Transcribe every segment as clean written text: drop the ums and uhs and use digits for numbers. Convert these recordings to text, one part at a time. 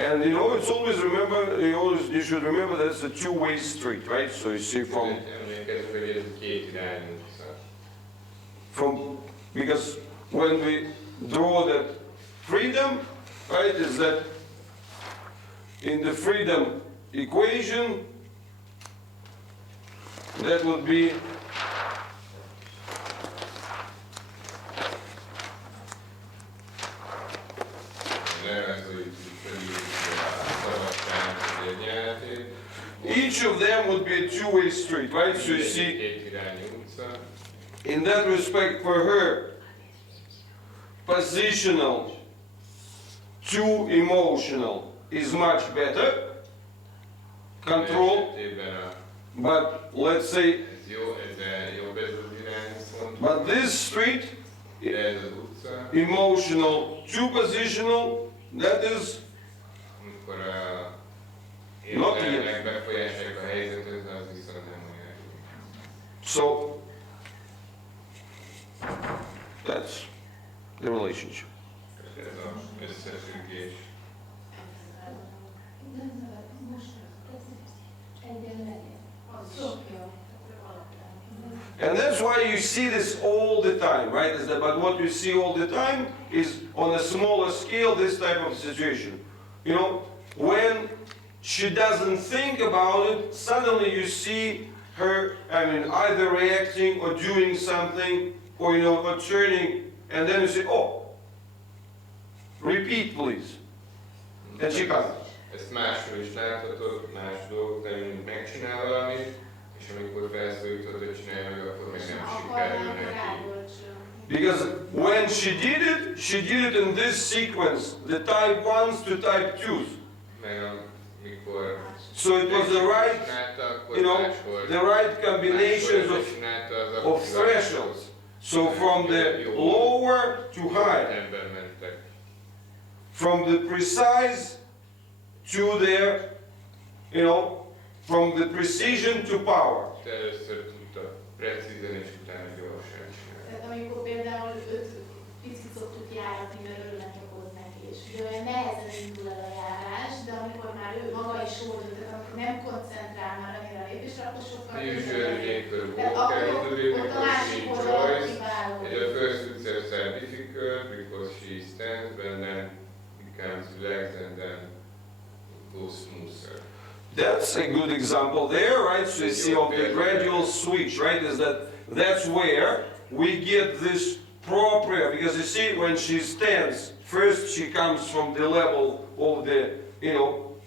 And you know, it's always remember, you should remember that it's a two-way street, right? So you see because when we draw that freedom, right, is that in the freedom equation, that would be each of them would be a two-way street, right? So you see, in that respect, for her, positional to emotional is much better control, but let's say, but this street, emotional to positional, that is not yet. So that's the relationship. And that's why you see this all the time, right? Is that, but what you see all the time is on a smaller scale, this type of situation. You know, when she doesn't think about it, suddenly you see her, either reacting or doing something, or, or turning, and then you say, oh, repeat, please. And she comes. Ezt máshol is láthatod, más dolgok, de mint megcsinál valamit, és amikor felszólítod, hogy csinálja meg, akkor meg nem sikerül neki. Because when she did it in this sequence, the type 1s to type 2s. So it was the right, the right combinations of thresholds. So from the lower to high, from the precise to the, from the precision to power. Tehát amikor például őt picit szoktuk járatni, mert örületek volt neki, és ugye olyan nehezen indul el a járás, de amikor már ő maga is oldott, tehát amikor nem koncentrál már annyira a lépésre, akkor sokkal ott a másik oldalon kiváló. The first success are difficult because she stands and then becomes relaxed and then goes smoother. That's a good example there, right? So you see of the gradual switch, right? That's where we get this proper, because you see when she stands, first she comes from the level of the,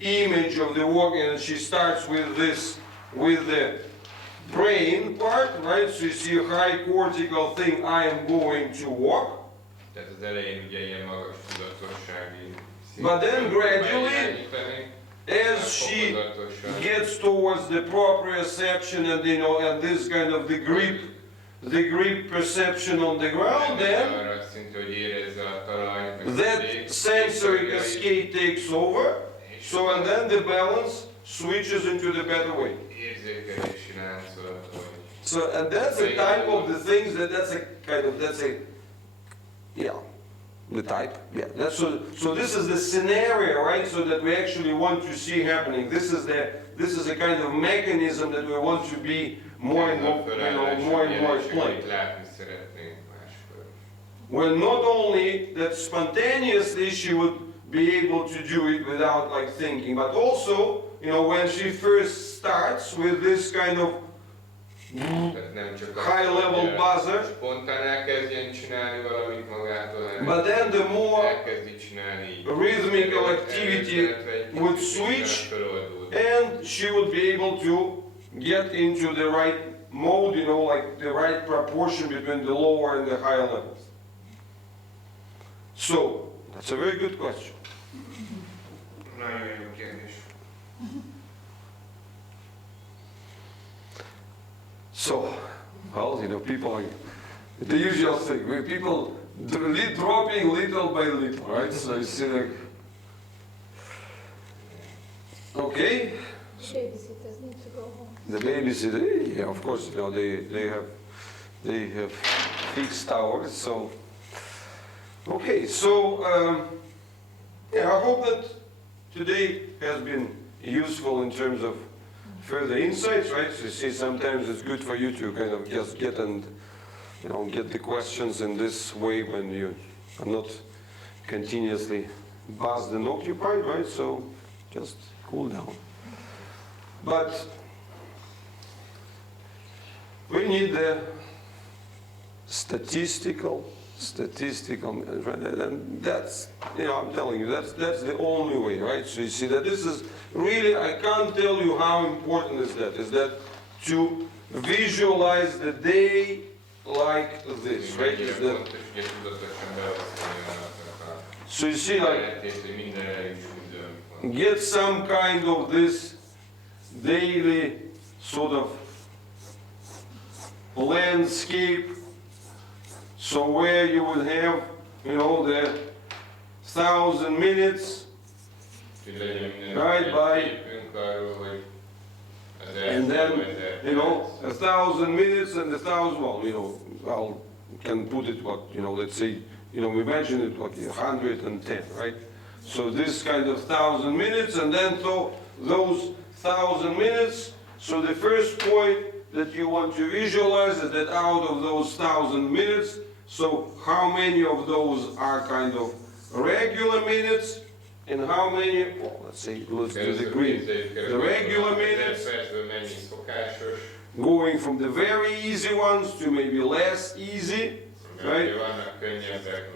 image of the walking, and she starts with this, with the brain part, right? So you see a high cortical thing, I am going to walk. But then gradually, as she gets towards the proprioception and and this kind of the grip perception on the ground, then that sensory cascade takes over. So and then the balance switches into the better way. So and that's a type of the things the type, yeah. So this is the scenario, right? So that we actually want to see happening. This is a kind of mechanism that we want to be more and more playing. When not only that spontaneously she would be able to do it without thinking, but also, when she first starts with this kind of high-level buzzer, but then the more rhythmical activity would switch, and she would be able to get into the right mode, the right proportion between the lower and the higher levels. So, that's a very good question. So, well, people are the usual thing. People dropping little by little, right? So you see, okay. Babysitters need to go home. The babysitter, yeah, of course, they have fixed hours. So, okay, so yeah, I hope that today has been useful in terms of further insights, right? So you see, sometimes it's good for you to kind of just get and, you know, get the questions in this way when you are not continuously buzzed and occupied, right? So just cool down. But we need the statistical, right? And that's, you know, I'm telling you, that's the only way, right? So you see that this is really, I can't tell you how important is that to visualize the day like this, right? Is that, so you see, like, get some kind of this daily sort of landscape, so where you would have, you know, the 1,000 minutes, right, by, and then, you know, 1,000 minutes and 1,000, well, you know, I'll can put it, what, you know, let's say, you know, we mentioned it, what, 110, right? So this kind of 1,000 minutes, and then so those 1,000 minutes, so the first point that you want to visualize is that out of those 1,000 minutes, so how many of those are kind of regular minutes, and how many, well, let's say, let's do the green. The regular minutes, going from the very easy ones to maybe less easy, right?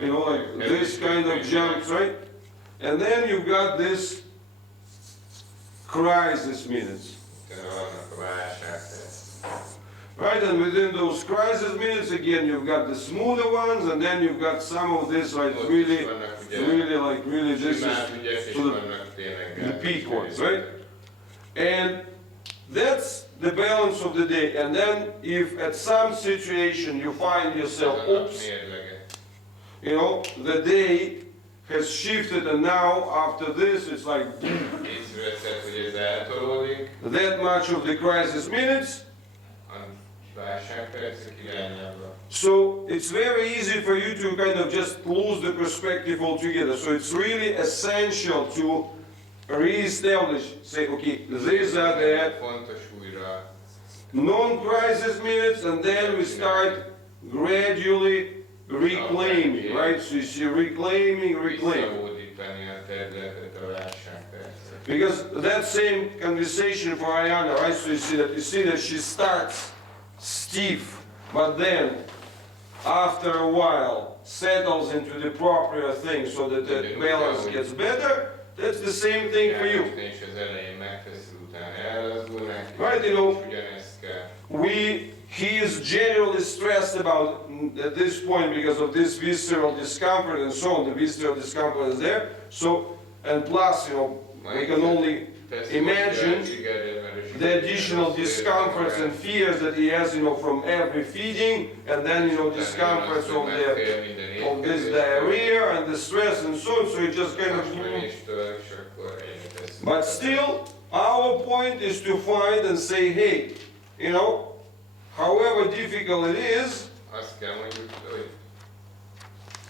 You know, like this kind of jumps, right? And then you've got this crisis minutes. Right, and within those crisis minutes, again, you've got the smoother ones, and then you've got some of this, like really this is sort of the peak ones, right? And that's the balance of the day. And then if at some situation you find yourself, oops, you know, the day has shifted, and now after this it's like that much of the crisis minutes. So it's very easy for you to kind of just lose the perspective altogether. So it's really essential to re-establish, say, okay, these are the non-crisis minutes, and then we start gradually reclaiming, right? So you see reclaiming. Because that same conversation for Ayana, right? So you see that she starts stiff, but then after a while settles into the proper thing so that the balance gets better. That's the same thing for you. Right, you know, he is generally stressed about at this point because of this visceral discomfort and so on. The visceral discomfort is there. So, and plus, you know, we can only imagine the additional discomforts and fears that he has, you know, from every feeding, and then, you know, discomforts of this diarrhea and the stress and so on. So it just kind of. But still, our point is to find and say, hey, you know, however difficult it is,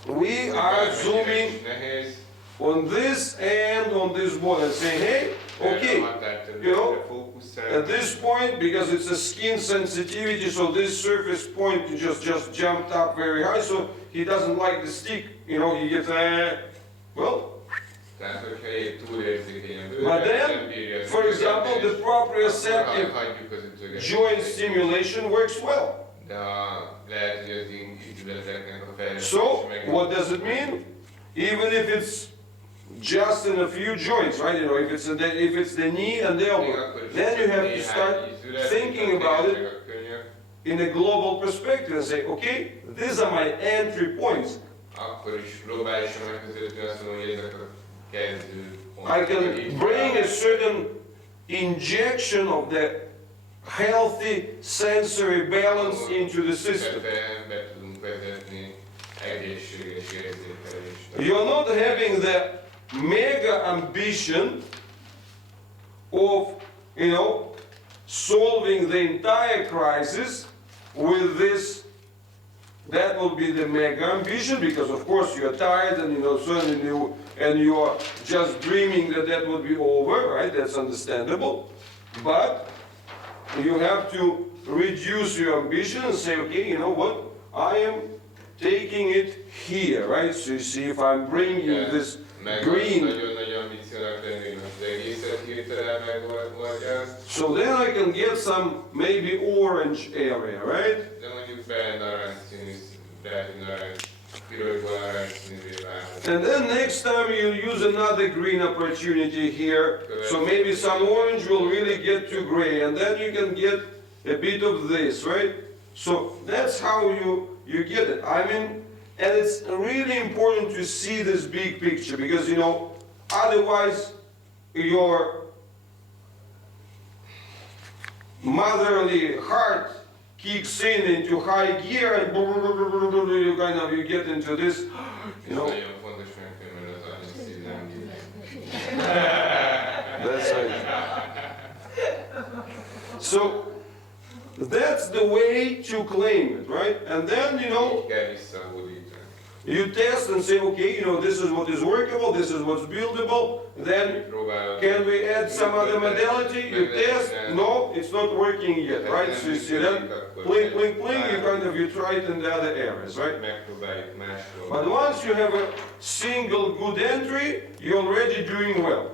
we are zooming on this and on this body and say, hey, okay, you know, at this point, because it's a skin sensitivity, so this surface point just jumped up very high, so he doesn't like the stick, you know, he gets, well. But then, for example, the proprioceptive joint stimulation works well. So, what does it mean? Even if it's just in a few joints, right? You know, if it's the knee and the elbow, then you have to start thinking about it in a global perspective and say, okay, these are my entry points. I can bring a certain injection of the healthy sensory balance into the system. You're not having the mega ambition of, you know, solving the entire crisis with this. That will be the mega ambition, because of course you're tired and, you know, certainly and you are just dreaming that that would be over, right? That's understandable. But you have to reduce your ambition and say, okay, you know what? I am taking it here, right? So you see, if I'm bringing this green, so then I can get some maybe orange area, right? And then next time you use another green opportunity here, so maybe some orange will really get to gray, and then you can get a bit of this, right? So that's how you get it. I mean, and it's really important to see this big picture, because, you know, otherwise your motherly heart kicks into high gear, and you get into this, you know. That's right. So that's the way to claim it, right? And then, you know, you test and say, okay, you know, this is what is workable, this is what's buildable. Then, can we add some other modality? You test, no, it's not working yet, right? So you see that, blink, blink, blink, you try it in the other areas, right? But once you have a single good entry, you're already doing well.